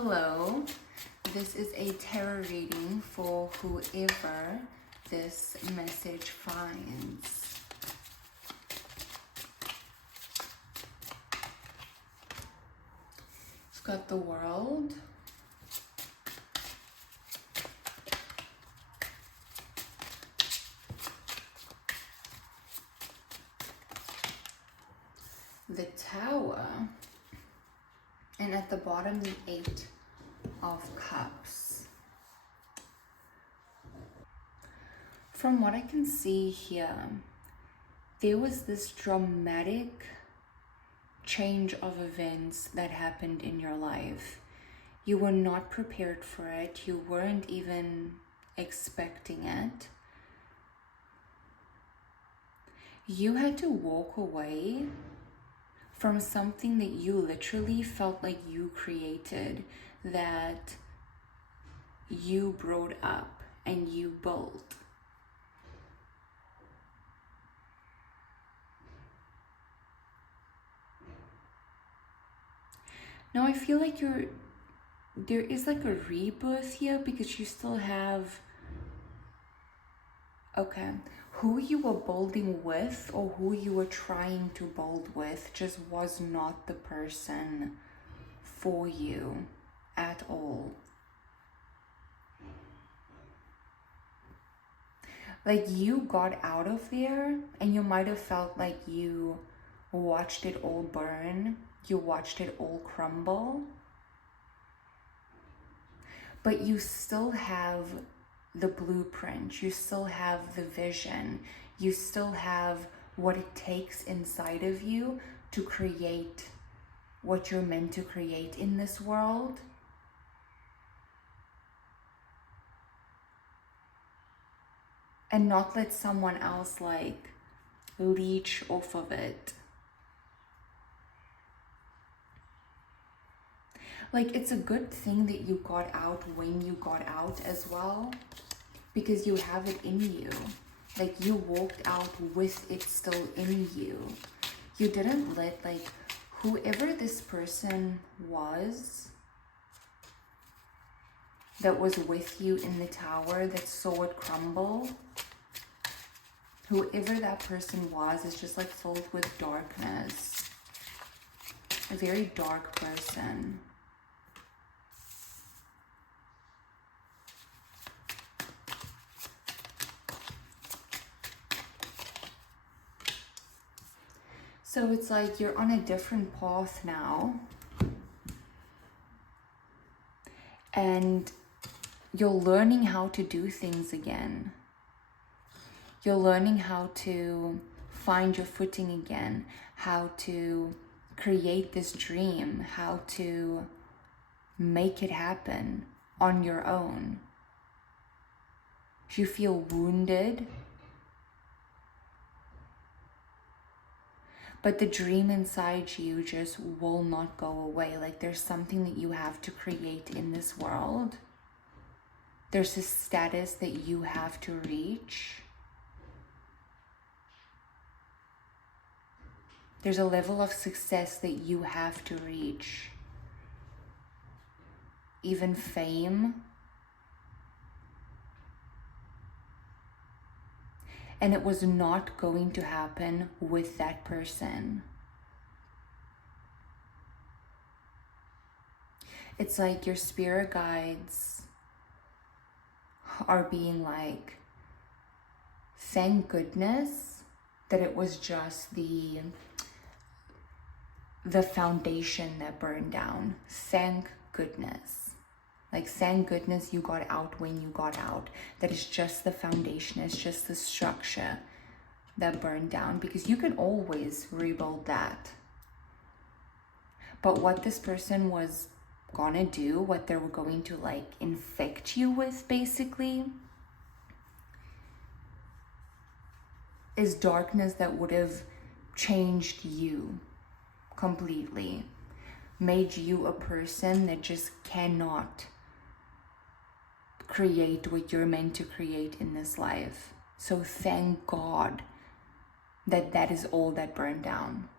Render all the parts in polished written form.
Hello, this is a tarot reading for whoever this message finds. It's got the World, the Tower, and at the bottom the Eight of Cups. From what I can see here, there was this dramatic change of events that happened in your life. You were not prepared for it. You weren't even expecting it. You had to walk away from something that you literally felt like you created, that you brought up and you built. Now I feel like there is like a rebirth here, because you still have, who you were building with or who you were trying to build with just was not the person for you at all. Like, you got out of there and you might have felt like you watched it all burn, you watched it all crumble, but you still have the blueprint, you still have the vision, you still have what it takes inside of you to create what you're meant to create in this world. And not let someone else like leech off of it. Like, it's a good thing that you got out when you got out as well, because you have it in you. Like, you walked out with it still in you. You didn't let, like, whoever this person was that was with you in the tower, that saw it crumble, whoever that person was is just like filled with darkness. A very dark person. So it's like you're on a different path now, and you're learning how to do things again. You're learning how to find your footing again, how to create this dream, how to make it happen on your own. Do you feel wounded? But the dream inside you just will not go away. Like, there's something that you have to create in this world. There's a status that you have to reach. There's a level of success that you have to reach. Even fame. And it was not going to happen with that person. It's like your spirit guides are being like, thank goodness that it was just the foundation that burned down. Thank goodness. Like, thank goodness you got out when you got out. That is just the foundation. It's just the structure that burned down, because you can always rebuild that. But what this person was gonna do, what they were going to like infect you with basically, is darkness that would have changed you completely. Made you a person that just cannot create what you're meant to create in this life. So thank God that that is all that burned down.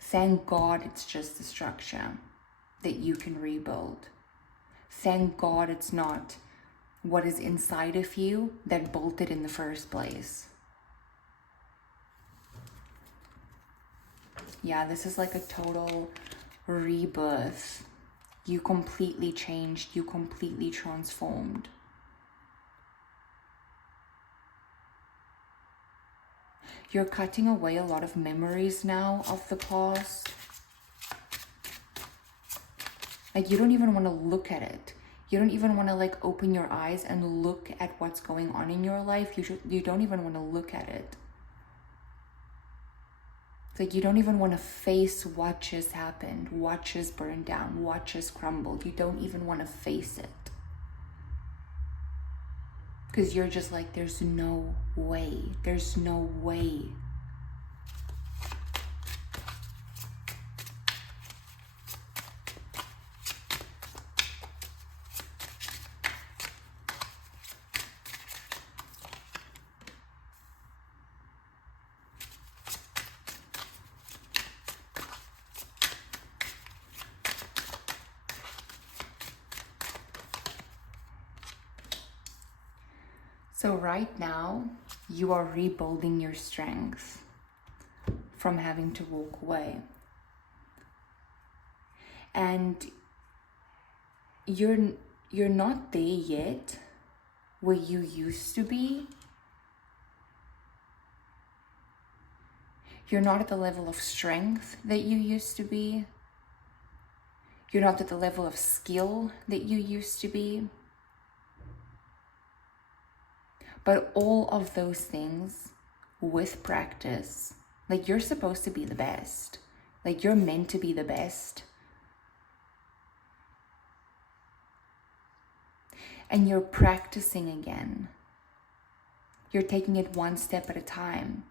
Thank God it's just the structure. that you can rebuild. Thank God it's not what is inside of you that bolted in the first place. Yeah, this is like a total rebirth. You completely changed, you completely transformed. You're cutting away a lot of memories now of the past. Like, you don't even want to look at it. You don't even want to like open your eyes and look at what's going on in your life. You don't even want to look at it. It's like you don't even want to face what just happened, what just burned down, what just crumbled. You don't even want to face it. Because you're just like, there's no way. There's no way. So right now, you are rebuilding your strength from having to walk away. And you're not there yet where you used to be. You're not at the level of strength that you used to be. You're not at the level of skill that you used to be. But all of those things with practice, like you're supposed to be the best. Like you're meant to be the best. And you're practicing again. You're taking it one step at a time.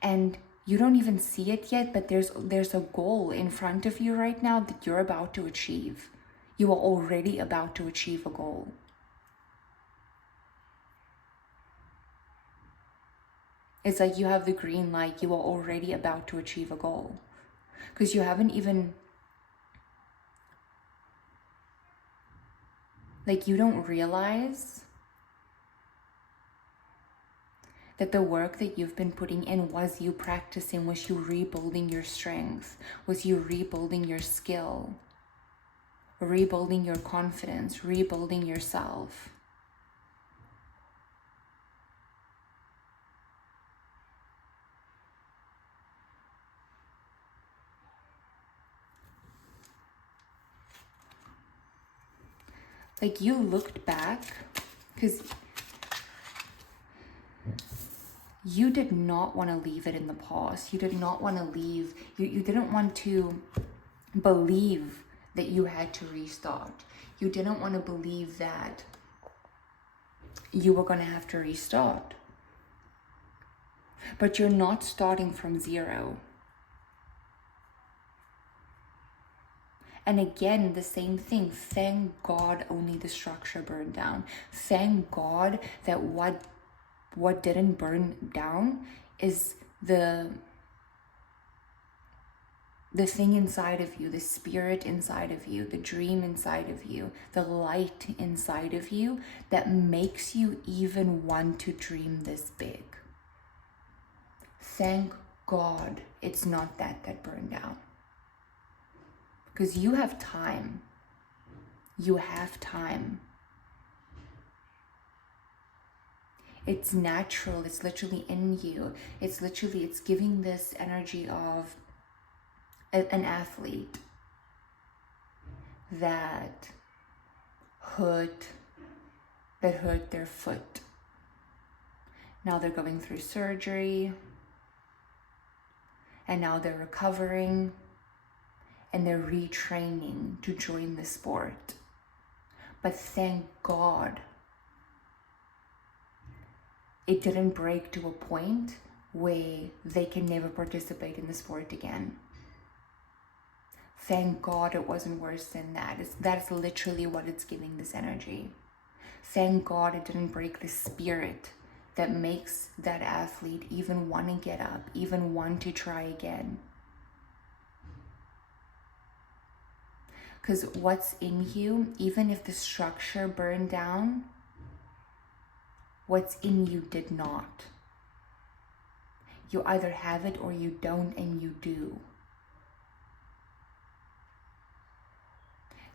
And you don't even see it yet, but there's a goal in front of you right now that you're about to achieve. You are already about to achieve a goal. It's like you have the green light. You are already about to achieve a goal. Because you haven't even... Like, you don't realize that the work that you've been putting in was you practicing, was you rebuilding your strength, was you rebuilding your skill, rebuilding your confidence, rebuilding yourself. Like, you looked back, because you did not want to leave it in the past. You did not want to leave. You didn't want to believe that you had to restart. You didn't want to believe that you were going to have to restart. But you're not starting from zero. And again, the same thing. Thank God only the structure burned down. Thank God that what didn't burn down is the thing inside of you, the spirit inside of you, the dream inside of you, the light inside of you that makes you even want to dream this big. Thank God it's not that burned down. Because you have time. You have time. It's natural. It's literally in you. It's giving this energy of an athlete that hurt their foot. Now they're going through surgery. And now they're recovering. And they're retraining to join the sport. But thank God it didn't break to a point where they can never participate in the sport again. Thank God it wasn't worse than that. That's literally what it's giving this energy. Thank God it didn't break the spirit that makes that athlete even want to get up, even want to try again. Because what's in you, even if the structure burned down, what's in you did not. You either have it or you don't, and you do.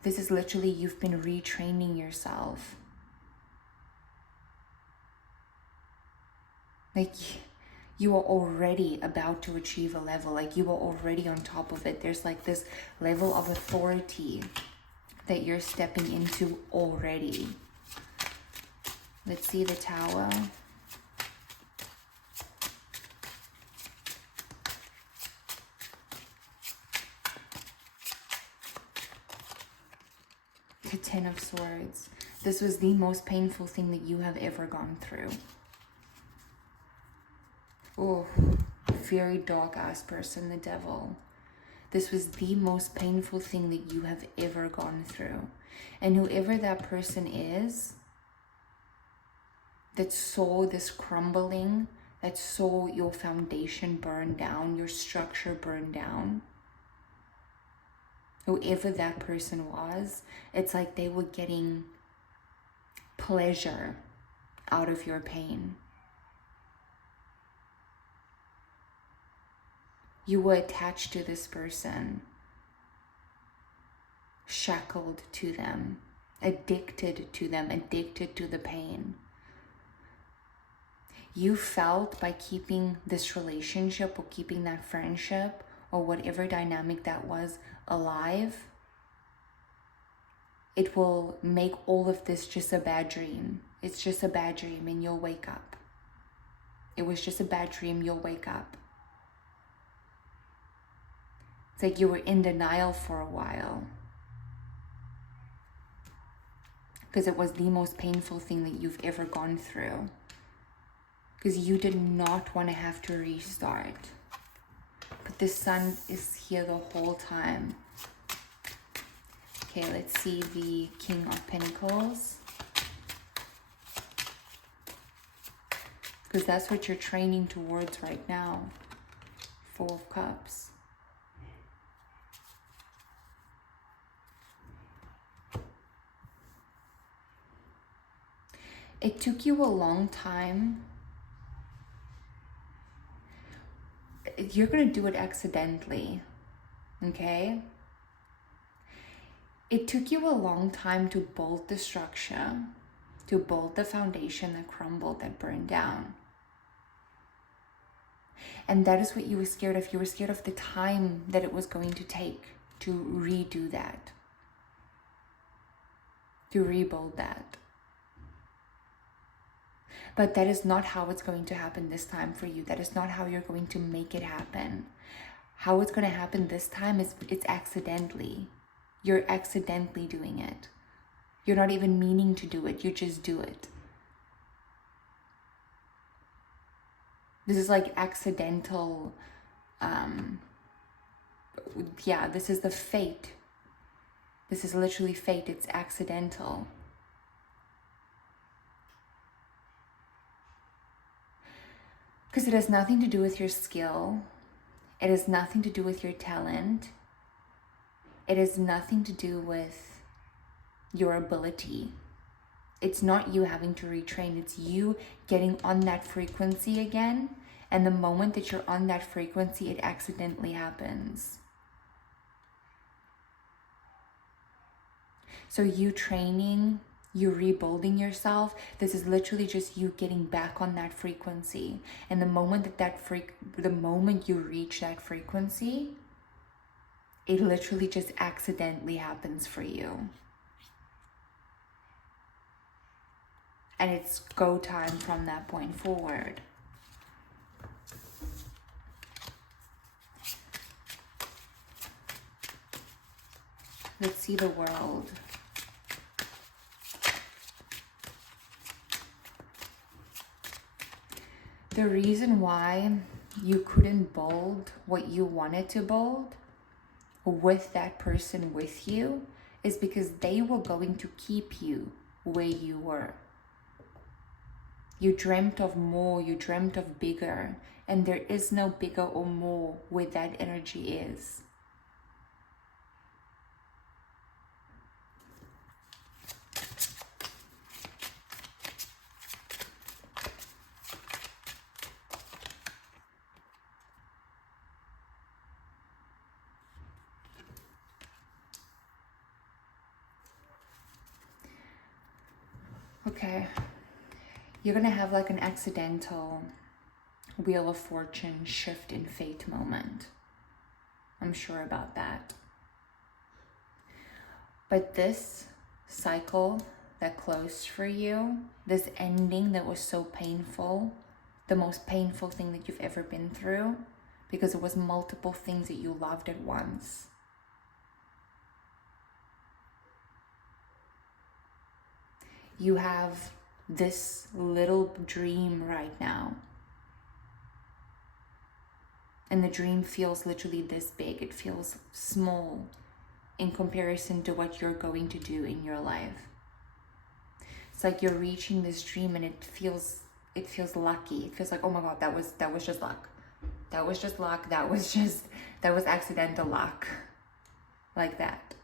This is literally, you've been retraining yourself. Like, you are already about to achieve a level. Like, you are already on top of it. There's like this level of authority that you're stepping into already. Let's see the Tower. The Ten of Swords. This was the most painful thing that you have ever gone through. Oh, very dark ass person, the Devil. This was the most painful thing that you have ever gone through. And whoever that person is that saw this crumbling, that saw your foundation burn down, your structure burn down, whoever that person was, it's like they were getting pleasure out of your pain. You were attached to this person, shackled to them, addicted to them, addicted to the pain. You felt by keeping this relationship or keeping that friendship or whatever dynamic that was alive, it will make all of this just a bad dream. It's just a bad dream and you'll wake up. It was just a bad dream, you'll wake up. It's like you were in denial for a while. Because it was the most painful thing that you've ever gone through. Because you did not want to have to restart. But the Sun is here the whole time. Okay, let's see the King of Pentacles. Because that's what you're training towards right now. Four of Cups. It took you a long time. You're going to do it accidentally, okay? It took you a long time to build the structure, to build the foundation that crumbled, that burned down. And that is what you were scared of. You were scared of the time that it was going to take to redo that, to rebuild that. But that is not how it's going to happen this time for you. That is not how you're going to make it happen. How it's going to happen this time is it's accidentally. You're accidentally doing it. You're not even meaning to do it. You just do it. This is like accidental. Yeah, this is the fate. This is literally fate. It's accidental. Because it has nothing to do with your skill. It has nothing to do with your talent. It has nothing to do with your ability. It's not you having to retrain. It's you getting on that frequency again. And the moment that you're on that frequency, it accidentally happens. So you training, you rebuilding yourself, this is literally just you getting back on that frequency. And the moment the moment you reach that frequency, it literally just accidentally happens for you. And it's go time from that point forward. Let's see the World. The reason why you couldn't build what you wanted to build with that person with you is because they were going to keep you where you were. You dreamt of more, you dreamt of bigger, and there is no bigger or more where that energy is. Okay. You're gonna have like an accidental Wheel of Fortune shift in fate moment. I'm sure about that. But this cycle that closed for you, this ending that was so painful, the most painful thing that you've ever been through, because it was multiple things that you loved at once. You have this little dream right now. And the dream feels literally this big. It feels small in comparison to what you're going to do in your life. It's like you're reaching this dream and it feels lucky. It feels like, oh my God, that was just luck. That was just luck. That was accidental luck. Like that.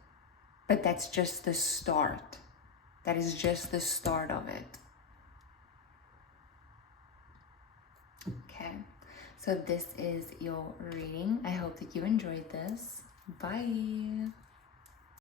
But that's just the start. That is just the start of it. Okay. So this is your reading. I hope that you enjoyed this. Bye.